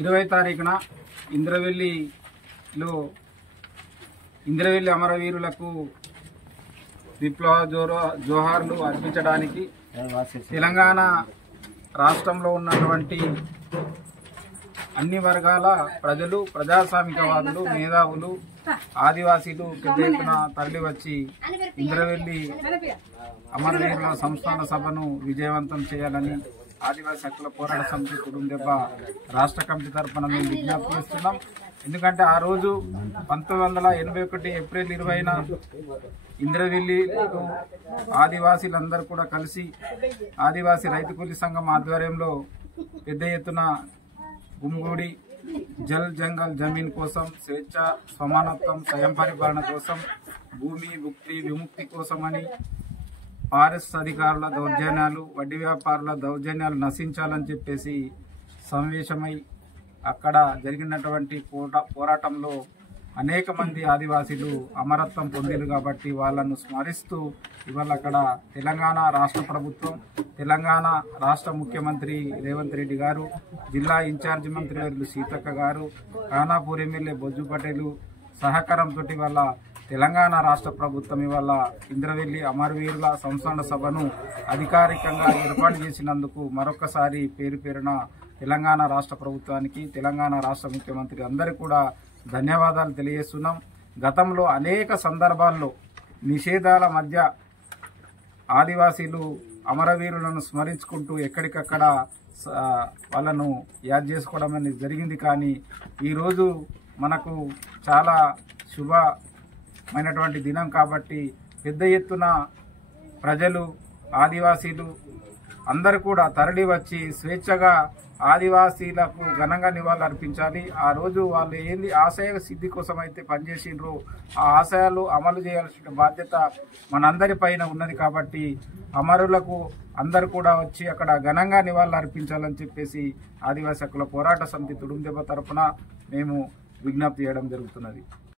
20 తారీఖున ఇంద్రవెల్లి అమరవీరులకు విప్లవ జోహార్లు అర్పించడానికి తెలంగాణ రాష్ట్రంలో ఉన్నటువంటి అన్ని వర్గాల ప్రజలు, ప్రజాస్వామికవాదులు, మేధావులు, ఆదివాసీలు పెద్ద ఎత్తున తరలివచ్చి ఇంద్రవెల్లి అమరవీరుల సంస్థాన సభను విజయవంతం చేయాలని ఆదివాసీ హక్కుల పోరాట సమితి కుటుంబ రాష్ట్ర కమిటీ తరఫున మేము విజ్ఞప్తి చేస్తున్నాం. ఎందుకంటే ఆ రోజు 1981 ఏప్రిల్ 20న ఇంద్రవెల్లిలో ఆదివాసీలందరూ కూడా కలిసి ఆదివాసీ రైతు కూలీ సంఘం ఆధ్వర్యంలో పెద్ద ఎత్తున గుమిగూడి జల్ జంగల్ జమీన్ కోసం, స్వేచ్ఛ, సమానత్వం, స్వయం పరిపాలన కోసం, భూమి ముక్తి విముక్తి కోసమని ఫారెస్ట్ అధికారుల దౌర్జన్యాలు, వడ్డీ వ్యాపారుల దౌర్జన్యాలు నశించాలని చెప్పేసి సమావేశమై అక్కడ జరిగినటువంటి పోరాటంలో అనేక మంది ఆదివాసీలు అమరత్వం పొందారు. కాబట్టి వాళ్ళను స్మరిస్తూ ఇవాళ అక్కడ తెలంగాణ రాష్ట్ర ప్రభుత్వం, తెలంగాణ రాష్ట్ర ముఖ్యమంత్రి రేవంత్ రెడ్డి గారు, జిల్లా ఇన్ఛార్జి మంత్రి వర్యులు సీతక్క గారు, ఖానాపూర్ ఎమ్మెల్యే బొజ్జు పటేలు సహకారంతో ఇవాళ తెలంగాణ రాష్ట్ర ప్రభుత్వం ఇవాళ ఇంద్రవెల్లి అమరవీరుల సంస్థాన సభను అధికారికంగా ఏర్పాటు చేసినందుకు మరొకసారి పేరు పేరున తెలంగాణ రాష్ట్ర ప్రభుత్వానికి, తెలంగాణ రాష్ట్ర ముఖ్యమంత్రి అందరికీ కూడా ధన్యవాదాలు తెలియజేస్తున్నాం. గతంలో అనేక సందర్భాల్లో నిషేధాల మధ్య ఆదివాసీలు అమరవీరులను స్మరించుకుంటూ ఎక్కడికక్కడ వాళ్ళను యాద్ చేసుకోవడం అనేది జరిగింది. కానీ ఈరోజు మనకు చాలా శుభమైనటువంటి దినం కాబట్టి పెద్ద ఎత్తున ప్రజలు, ఆదివాసీలు అందరూ కూడా తరలి వచ్చి స్వేచ్ఛగా ఆదివాసీలకు ఘనంగా నివాళులు అర్పించాలి. ఆ రోజు వాళ్ళు ఏంది ఆశయ సిద్ధి కోసం అయితే పనిచేసిండ్రో ఆ ఆశయాలు అమలు చేయాల్సిన బాధ్యత మనందరి పైన ఉన్నది. కాబట్టి అమరులకు అందరూ కూడా వచ్చి అక్కడ ఘనంగా నివాళులు అర్పించాలని చెప్పేసి ఆదివాసీ హక్కుల పోరాట సమితి తుడుందెబ్బ తరఫున మేము విజ్ఞప్తి చేయడం జరుగుతున్నది.